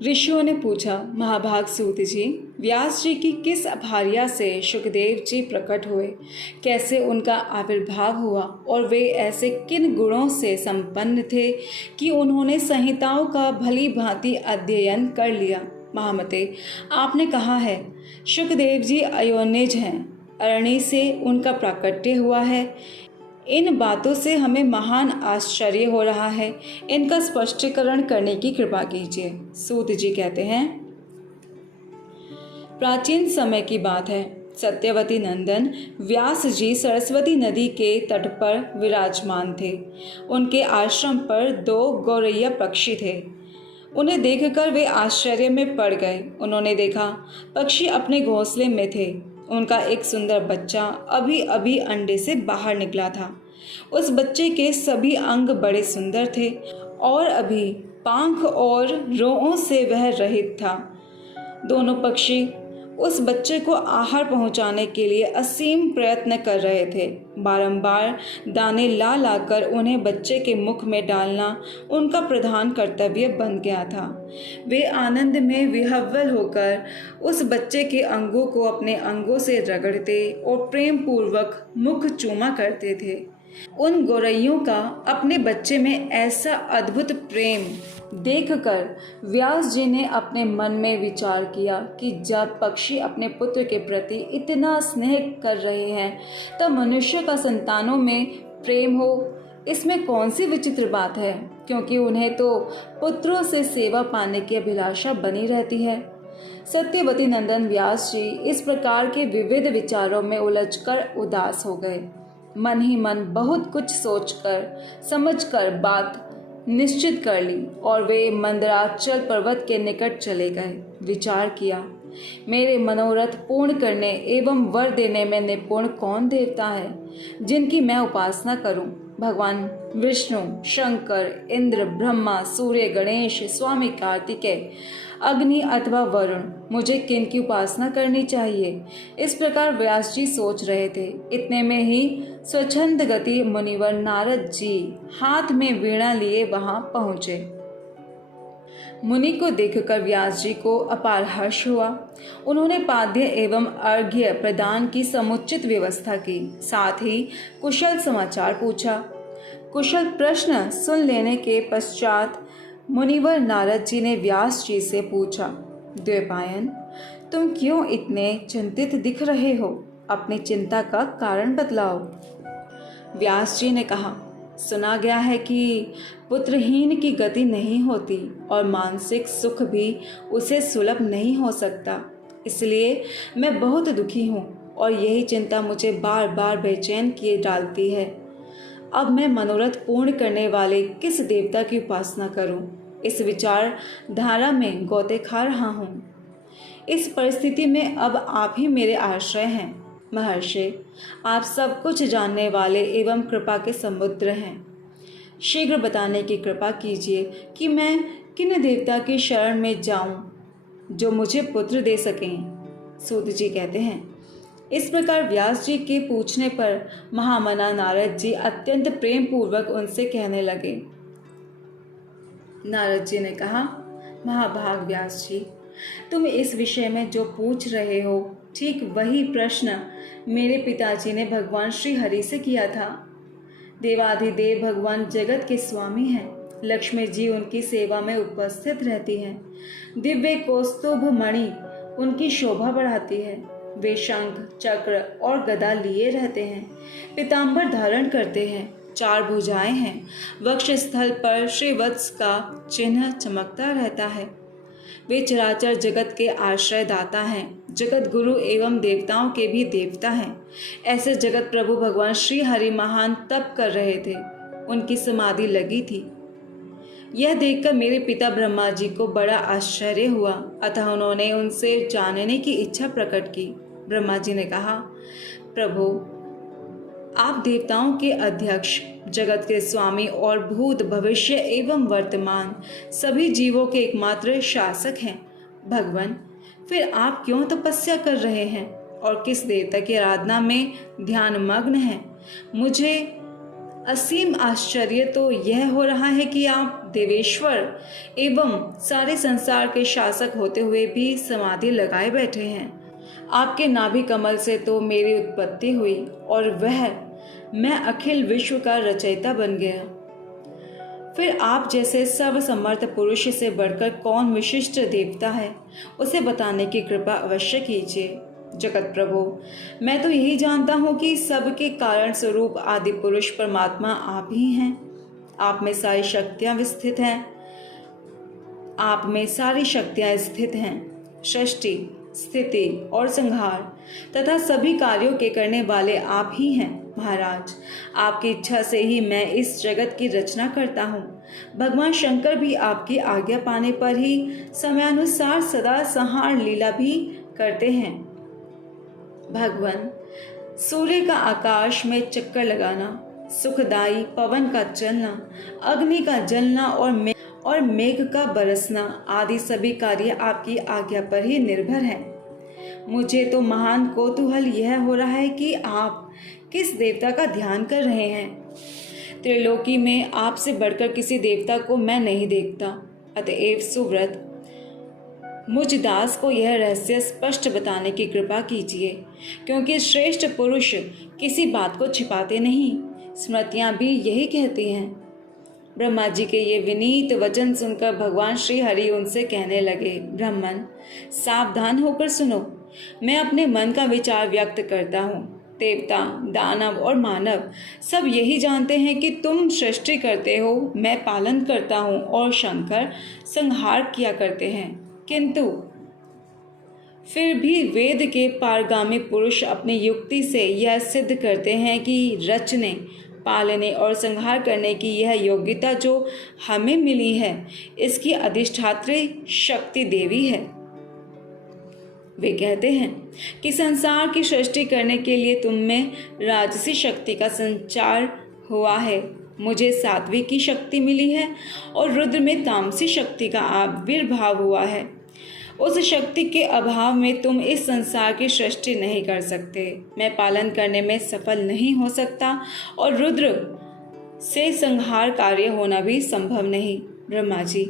ऋषियों ने पूछा, महाभाग सूत जी, व्यास जी की किस भार्या से शुकदेव जी प्रकट हुए, कैसे उनका आविर्भाव हुआ और वे ऐसे किन गुणों से संपन्न थे कि उन्होंने संहिताओं का भली भांति अध्ययन कर लिया। महामते, आपने कहा है शुकदेव जी अयोनिज हैं, अरणी से उनका प्राकट्य हुआ है। इन बातों से हमें महान आश्चर्य हो रहा है, इनका स्पष्टीकरण करने की कृपा कीजिए। सूत जी कहते हैं, प्राचीन समय की बात है। सत्यवती नंदन व्यास जी सरस्वती नदी के तट पर विराजमान थे। उनके आश्रम पर 2 गौरैया पक्षी थे। उन्हें देखकर वे आश्चर्य में पड़ गए। उन्होंने देखा पक्षी अपने घोंसले में थे। उनका एक सुंदर बच्चा अभी अभी अंडे से बाहर निकला था। उस बच्चे के सभी अंग बड़े सुंदर थे और अभी पंख और रोओं से वह रहित था। दोनों पक्षी उस बच्चे को आहार पहुंचाने के लिए असीम प्रयत्न कर रहे थे। बारंबार दाने ला लाकर उन्हें बच्चे के मुख में डालना उनका प्रधान कर्तव्य बन गया था। वे आनंद में विह्वल होकर उस बच्चे के अंगों को अपने अंगों से रगड़ते और प्रेम पूर्वक मुख चूमा करते थे। उन गौरैयों का अपने बच्चे में ऐसा अद्भुत प्रेम देखकर व्यास जी ने अपने मन में विचार किया कि जब पक्षी अपने पुत्र के प्रति इतना स्नेह कर रहे हैं तब मनुष्य का संतानों में प्रेम हो, इसमें कौन सी विचित्र बात है, क्योंकि उन्हें तो पुत्रों से सेवा पाने की अभिलाषा बनी रहती है। सत्यवती नंदन व्यास जी इस प्रकार के विविध विचारों में उलझकर उदास हो गए। मन ही मन बहुत कुछ सोचकर समझकर बात निश्चित कर ली और वे मंदराचल पर्वत के निकट चले गए। विचार किया, मेरे मनोरथ पूर्ण करने एवं वर देने में निपुण कौन देवता है जिनकी मैं उपासना करूं? भगवान विष्णु, शंकर, इंद्र, ब्रह्मा, सूर्य, गणेश, स्वामी कार्तिकेय, अग्नि अथवा वरुण, मुझे किन की उपासना करनी चाहिए? इस प्रकार व्यास जी सोच रहे थे। इतने में ही स्वच्छंद गति मुनिवर नारद जी हाथ में वीणा लिए वहां पहुंचे। मुनि को देखकर व्यास जी को अपार हर्ष हुआ। उन्होंने पाद्य एवं अर्घ्य प्रदान की समुचित व्यवस्था की, साथ ही कुशल समाचार पूछा। कुशल प्रश्न सुन लेने के पश्चात मुनिवर नारद जी ने व्यास जी से पूछा, द्वैपायन, तुम क्यों इतने चिंतित दिख रहे हो? अपनी चिंता का कारण बतलाओ। व्यास जी ने कहा, सुना गया है कि पुत्रहीन की गति नहीं होती और मानसिक सुख भी उसे सुलभ नहीं हो सकता। इसलिए मैं बहुत दुखी हूँ और यही चिंता मुझे बार बार बेचैन किए डालती है। अब मैं मनोरथ पूर्ण करने वाले किस देवता की उपासना करूं? इस विचार धारा में गोते खा रहा हूं। इस परिस्थिति में अब आप ही मेरे आश्रय हैं। महर्षि, आप सब कुछ जानने वाले एवं कृपा के समुद्र हैं। शीघ्र बताने की कृपा कीजिए कि मैं किन देवता की शरण में जाऊं जो मुझे पुत्र दे सकें। सूत जी कहते हैं, इस प्रकार व्यास जी के पूछने पर महामना नारद जी अत्यंत प्रेम पूर्वक उनसे कहने लगे। नारद जी ने कहा, महाभाग व्यास जी, तुम इस विषय में जो पूछ रहे हो ठीक वही प्रश्न मेरे पिताजी ने भगवान श्री हरि से किया था। देवाधिदेव भगवान जगत के स्वामी हैं। लक्ष्मी जी उनकी सेवा में उपस्थित रहती हैं। दिव्य कौस्तुभ मणि उनकी शोभा बढ़ाती है। वे शंख, चक्र और गदा लिए रहते हैं। पीतांबर धारण करते हैं। 4 भुजाएं हैं। वक्ष स्थल पर श्रीवत्स का चिन्ह चमकता रहता है। वे चराचर जगत के आश्रय दाता हैं। जगत गुरु एवं देवताओं के भी देवता हैं। ऐसे जगत प्रभु भगवान श्री हरि महान तप कर रहे थे। उनकी समाधि लगी थी। यह देखकर मेरे पिता ब्रह्मा जी को बड़ा आश्चर्य हुआ। अतः उन्होंने उनसे जानने की इच्छा प्रकट की। ब्रह्मा जी ने कहा, प्रभु, आप देवताओं के अध्यक्ष, जगत के स्वामी और भूत, भविष्य एवं वर्तमान सभी जीवों के एकमात्र शासक हैं। भगवान, फिर आप क्यों तपस्या कर रहे हैं और किस देवता की आराधना में ध्यान मग्न हैं? मुझे असीम आश्चर्य तो यह हो रहा है कि आप देवेश्वर एवं सारे संसार के शासक होते हुए भी समाधि लगाए बैठे हैं। आपके नाभि कमल से तो मेरी उत्पत्ति हुई और मैं अखिल विश्व का रचयिता बन गया। फिर आप जैसे सर्वसमर्थ पुरुष से बढ़कर कौन विशिष्ट देवता है, उसे बताने की कृपा अवश्य कीजिए। जगत प्रभु, मैं तो यही जानता हूँ कि सबके कारण स्वरूप आदि पुरुष परमात्मा आप ही हैं। आप में सारी शक्तियाँ स्थित हैं। आप में सारी शक्तियाँ स्थित हैं। सृष्टि, स्थिति और संहार तथा सभी कार्यों के करने वाले आप ही हैं। महाराज, आपकी इच्छा से ही मैं इस जगत की रचना करता हूँ। भगवान शंकर भी आपकी आज्ञा पाने पर ही समयानुसार सदा संहार लीला भी करते हैं। भगवान, सूर्य का आकाश में चक्कर लगाना, सुखदाई पवन का चलना, अग्नि का जलना और मेघ का बरसना आदि सभी कार्य आपकी आज्ञा पर ही निर्भर हैं। मुझे तो महान कौतूहल यह हो रहा है कि आप किस देवता का ध्यान कर रहे हैं। त्रिलोकी में आपसे बढ़कर किसी देवता को मैं नहीं देखता। अतएव सुव्रत, मुझ दास को यह रहस्य स्पष्ट बताने की कृपा कीजिए, क्योंकि श्रेष्ठ पुरुष किसी बात को छिपाते नहीं। स्मृतियाँ भी यही कहती हैं। ब्रह्मा जी के ये विनीत वचन सुनकर भगवान श्री हरि उनसे कहने लगे, ब्राह्मण, सावधान होकर सुनो। मैं अपने मन का विचार व्यक्त करता हूँ। देवता, दानव और मानव सब यही जानते हैं कि तुम सृष्टि करते हो, मैं पालन करता हूँ और शंकर संहार किया करते हैं। किंतु फिर भी वेद के पारगामी पुरुष अपनी युक्ति से यह सिद्ध करते हैं कि रचने, पालने और संहार करने की यह योग्यता जो हमें मिली है, इसकी अधिष्ठात्री शक्ति देवी है। वे कहते हैं कि संसार की सृष्टि करने के लिए तुम में राजसी शक्ति का संचार हुआ है, मुझे सात्विक की शक्ति मिली है और रुद्र में तामसी शक्ति का आविर्भाव हुआ है। उस शक्ति के अभाव में तुम इस संसार की सृष्टि नहीं कर सकते। मैं पालन करने में सफल नहीं हो सकता और रुद्र से संहार कार्य होना भी संभव नहीं। ब्रह्मा जी,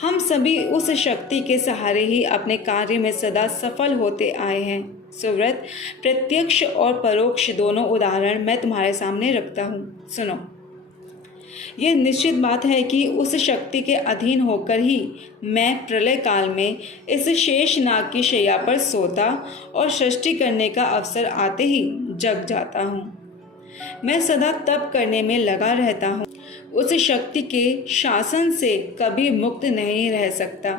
हम सभी उस शक्ति के सहारे ही अपने कार्य में सदा सफल होते आए हैं। सुव्रत, प्रत्यक्ष और परोक्ष दोनों उदाहरण मैं तुम्हारे सामने रखता हूँ। सुनो। यह निश्चित बात है कि उस शक्ति के अधीन होकर ही मैं प्रलय काल में इस शेष नाग की शैया पर सोता और सृष्टि करने का अवसर आते ही जग जाता हूँ। मैं सदा तप करने में लगा रहता हूँ। उस शक्ति के शासन से कभी मुक्त नहीं रह सकता।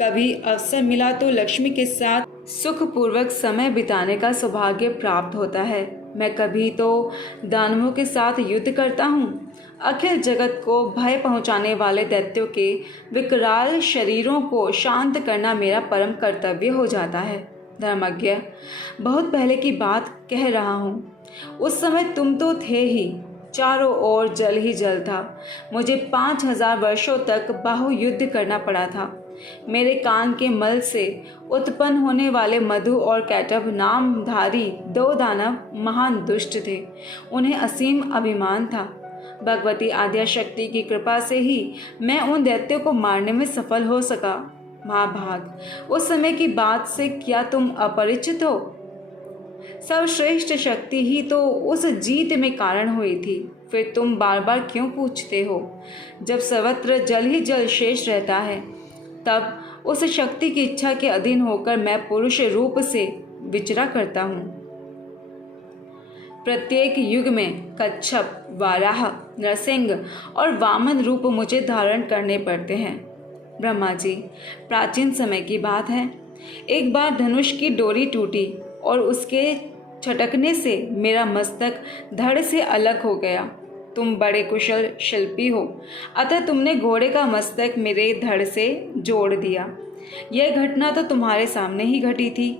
कभी अवसर मिला तो लक्ष्मी के साथ सुखपूर्वक समय बिताने का सौभाग्य प्राप्त होता है। मैं कभी तो दानवों के साथ युद्ध करता हूँ। अखिल जगत को भय पहुँचाने वाले दैत्यों के विकराल शरीरों को शांत करना मेरा परम कर्तव्य हो जाता है। धर्मज्ञ, बहुत पहले की बात कह रहा हूँ। उस समय तुम तो थे ही, चारों ओर जल ही जल था। मुझे 5000 वर्षों तक बाहुयुद्ध करना पड़ा था। मेरे कान के मल से उत्पन्न होने वाले मधु और कैटभ नामधारी 2 दानव महान दुष्ट थे। उन्हें असीम अभिमान था। भगवती आद्या शक्ति की कृपा से ही मैं उन दैत्यों को मारने में सफल हो सका। महाभाग, उस समय की बात से क्या तुम अपरिचित हो? सर्वश्रेष्ठ शक्ति ही तो उस जीत में कारण हुई थी। फिर तुम बार बार क्यों पूछते हो? जब सर्वत्र जल ही जल शेष रहता है, तब उस शक्ति की इच्छा के अधीन होकर मैं पुरुष रूप से विचरा करता हूँ। प्रत्येक युग में कच्छप, वाराह, नरसिंह और वामन रूप मुझे धारण करने पड़ते हैं। ब्रह्मा जी, प्राचीन समय की बात है। एक बार धनुष की डोरी टूटी और उसके छटकने से मेरा मस्तक धड़ से अलग हो गया। तुम बड़े कुशल शिल्पी हो, अतः तुमने घोड़े का मस्तक मेरे धड़ से जोड़ दिया। यह घटना तो तुम्हारे सामने ही घटी थी।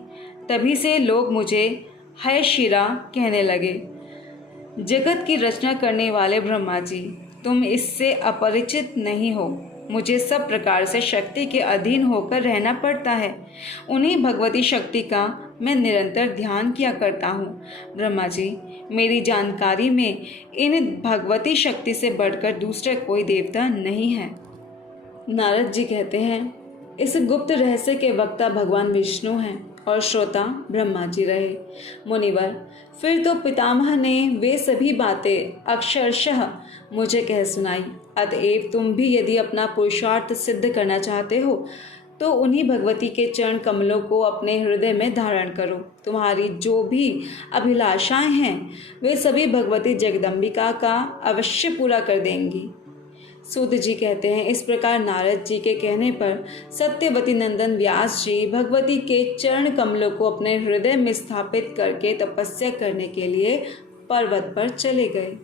तभी से लोग मुझे है शिरा कहने लगे। जगत की रचना करने वाले ब्रह्मा जी, तुम इससे अपरिचित नहीं हो। मुझे सब प्रकार से शक्ति के अधीन होकर रहना पड़ता है। उन्हीं भगवती शक्ति का मैं निरंतर ध्यान किया करता हूँ। ब्रह्मा जी, मेरी जानकारी में इन भगवती शक्ति से बढ़कर दूसरा कोई देवता नहीं है। नारद जी कहते हैं, इस गुप्त रहस्य के वक्ता भगवान विष्णु हैं और श्रोता ब्रह्मा जी रहे। मुनिवर, फिर तो पितामह ने वे सभी बातें अक्षरशः मुझे कह सुनाई। अतएव तुम भी यदि अपना पुरुषार्थ सिद्ध करना चाहते हो तो उन्हीं भगवती के चरण कमलों को अपने हृदय में धारण करो। तुम्हारी जो भी अभिलाषाएं हैं वे सभी भगवती जगदम्बिका का अवश्य पूरा कर देंगी। सूत जी कहते हैं, इस प्रकार नारद जी के कहने पर सत्यवती नंदन व्यास जी भगवती के चरण कमलों को अपने हृदय में स्थापित करके तपस्या करने के लिए पर्वत पर चले गए।